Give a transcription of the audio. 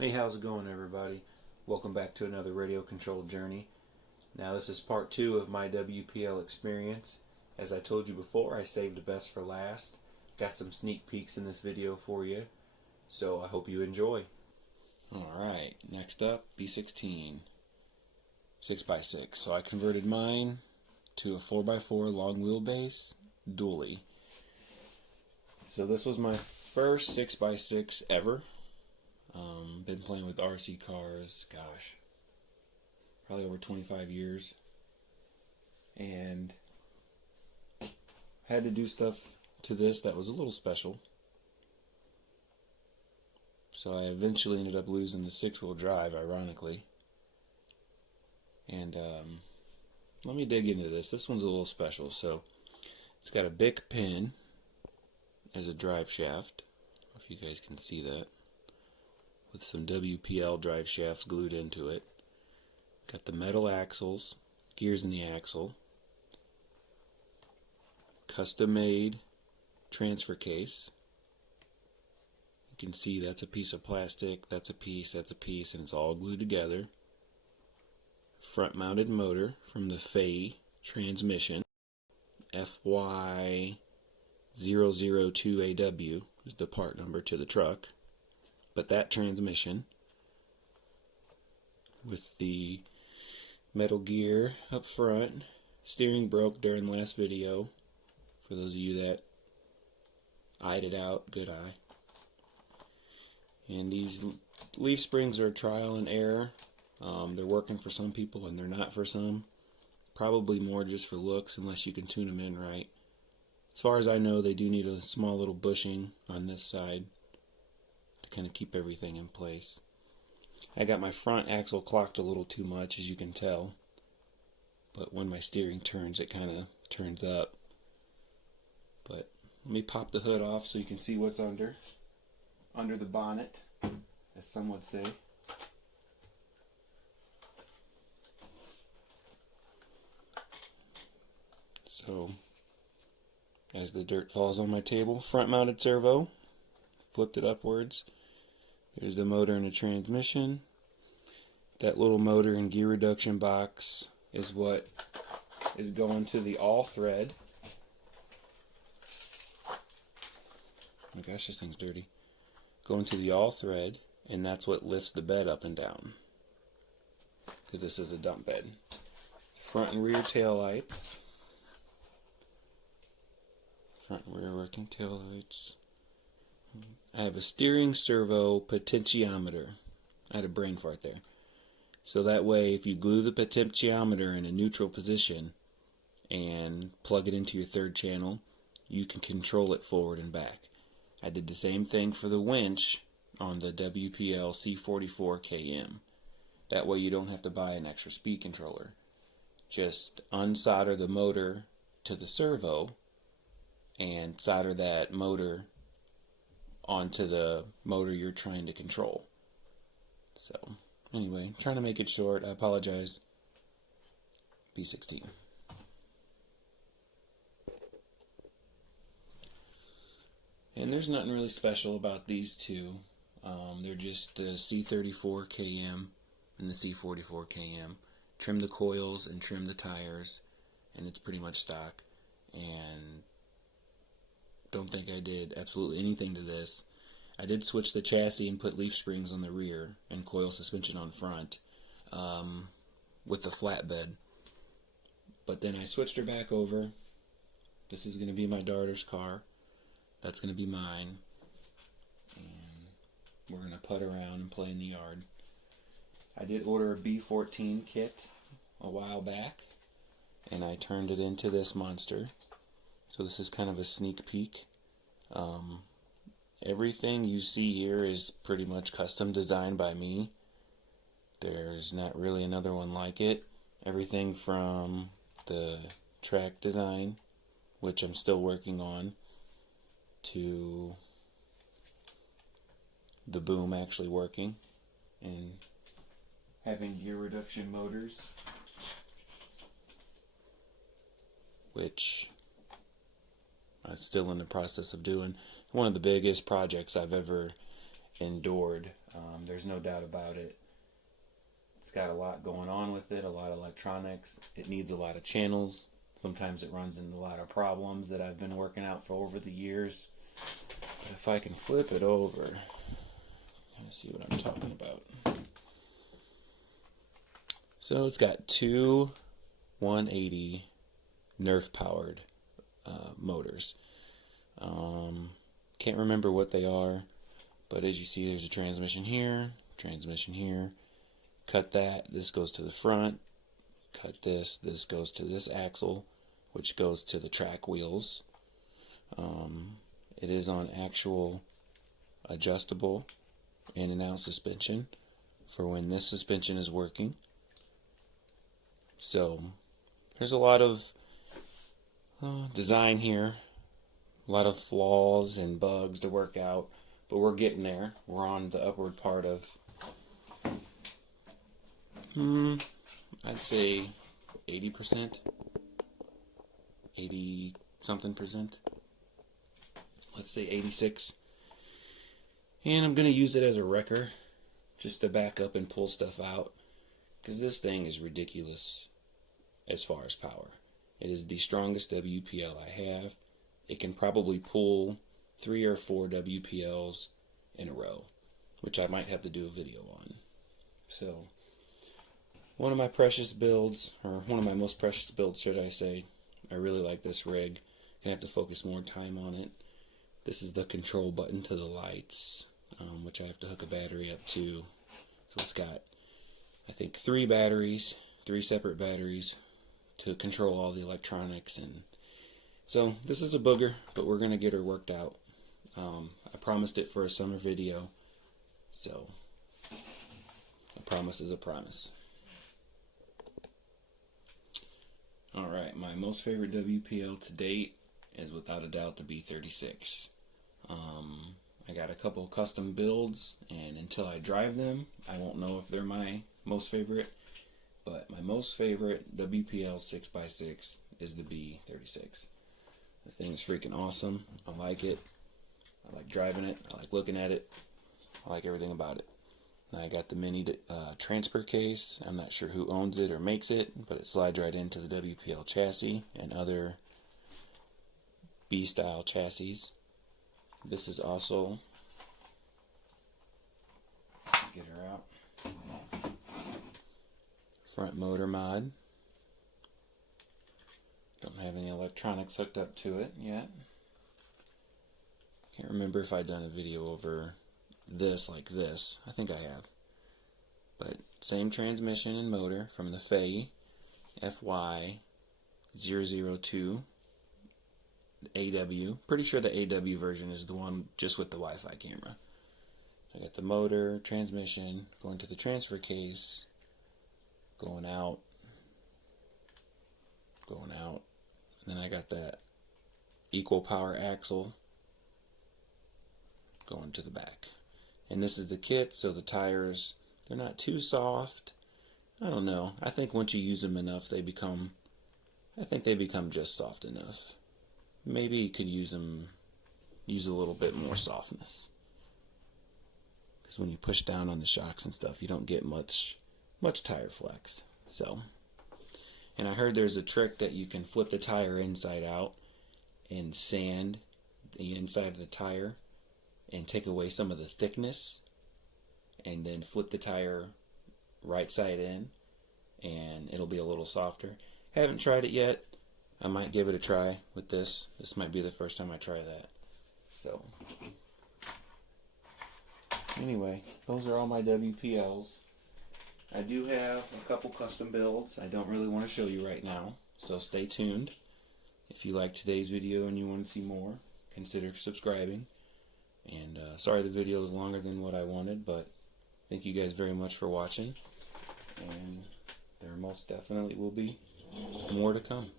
Hey, how's it going, everybody? Welcome back to another radio controlled journey. Now, this is part 2 of my WPL experience. As I told you before, I saved the best for last. Got some sneak peeks in this video for you, so I hope you enjoy. Alright, next up, B16 6x6. So I converted mine to a 4x4 long wheelbase dually. So this was my first 6x6 ever. Been playing with RC cars, gosh, probably over 25 years, and had to do stuff to this that was a little special. So I eventually ended up losing the 6-wheel drive, ironically. And let me dig into this. This one's a little special. So it's got a Bic pin as a drive shaft, if you guys can see that, with some WPL drive shafts glued into it. Got the metal axles, gears in the axle, custom made transfer case. You can see that's a piece of plastic, that's a piece, and it's all glued together. Front mounted motor from the FAE transmission, FY002AW is the part number to the truck. But that transmission with the metal gear up front. Steering broke during the last video, for those of you that eyed it out. Good eye. And these leaf springs are trial and error. They're working for some people and they're not for some. Probably more just for looks, unless you can tune them in right. As far as I know, they do need a small little bushing on this side to kind of keep everything in place. I got my front axle clocked a little too much, as you can tell, but when my steering turns, it kind of turns up. But let me pop the hood off so you can see what's under the bonnet, as some would say. So as the dirt falls on my table, front mounted servo, flipped it upwards. There's the motor and the transmission. That little motor and gear reduction box is what is going to the all thread. Oh my gosh, this thing's dirty. Going to the all thread, and that's what lifts the bed up and down, because this is a dump bed. Front and rear tail lights. Front and rear working tail lights. I have a steering servo potentiometer. I had a brain fart there. So that way, if you glue the potentiometer in a neutral position and plug it into your third channel, you can control it forward and back. I did the same thing for the winch on the WPL C44KM. That way you don't have to buy an extra speed controller. Just unsolder the motor to the servo and solder that motor onto the motor you're trying to control. So anyway, trying to make it short. I apologize. B16. And there's nothing really special about these two. They're just the C34KM and the C44KM. Trim the coils and trim the tires, and it's pretty much stock. And don't think I did absolutely anything to this. I did switch the chassis and put leaf springs on the rear and coil suspension on front with the flatbed. But then I switched her back over. This is going to be my daughter's car. That's going to be mine. And we're going to putt around and play in the yard. I did order a B14 kit a while back, and I turned it into this monster. So this is kind of a sneak peek. Everything you see here is pretty much custom designed by me. There's not really another one like it. Everything from the track design, which I'm still working on, to the boom actually working and having gear reduction motors, which I'm still in the process of doing. One of the biggest projects I've ever endured. There's no doubt about it. It's got a lot going on with it, a lot of electronics. It needs a lot of channels. Sometimes it runs into a lot of problems that I've been working out for over the years. But if I can flip it over, kind of see what I'm talking about. So it's got two 180 Nerf powered motors. Can't remember what they are, but as you see, there's a transmission here, cut that, this goes to the front, cut this goes to this axle, which goes to the track wheels. It is on actual adjustable in and out suspension for when this suspension is working. So there's a lot of design here, a lot of flaws and bugs to work out, but we're getting there. We're on the upward part of, I'd say 80%, 80 something percent. Let's say 86. And I'm going to use it as a wrecker just to back up and pull stuff out, because this thing is ridiculous as far as power. It is the strongest WPL I have. It can probably pull 3 or 4 WPLs in a row, which I might have to do a video on. So, one of my precious builds, or one of my most precious builds, should I say. I really like this rig. Gonna have to focus more time on it. This is the control button to the lights, which I have to hook a battery up to. So it's got, I think, 3 separate batteries to control all the electronics. And so this is a booger, but we're gonna get her worked out. I promised it for a summer video, so a promise is a promise. Alright, my most favorite WPL to date is without a doubt the B36. I got a couple custom builds, and until I drive them, I won't know if they're my most favorite. But my most favorite WPL 6x6 is the B36. This thing is freaking awesome. I like it. I like driving it. I like looking at it. I like everything about it. And I got the mini transfer case. I'm not sure who owns it or makes it, but it slides right into the WPL chassis and other B-style chassis. This is also, get her out, front motor mod. Don't have any electronics hooked up to it yet. Can't remember if I've done a video over this like this. I think I have. But same transmission and motor from the FEI FY002 AW. Pretty sure the AW version is the one just with the Wi-Fi camera. I got the motor, transmission, going to the transfer case, going out, and then I got that equal power axle going to the back. And this is the kit, so the tires, they're not too soft. I don't know. I think once you use them enough, they become just soft enough. Maybe you could use a little bit more softness. Because when you push down on the shocks and stuff, you don't get much tire flex. So, and I heard there's a trick that you can flip the tire inside out and sand the inside of the tire and take away some of the thickness, and then flip the tire right side in, and it'll be a little softer. Haven't tried it yet. I might give it a try with this. This might be the first time I try that. So, anyway, those are all my WPLs. I do have a couple custom builds I don't really want to show you right now, so stay tuned. If you liked today's video and you want to see more, consider subscribing. And sorry the video is longer than what I wanted, but thank you guys very much for watching. And there most definitely will be more to come.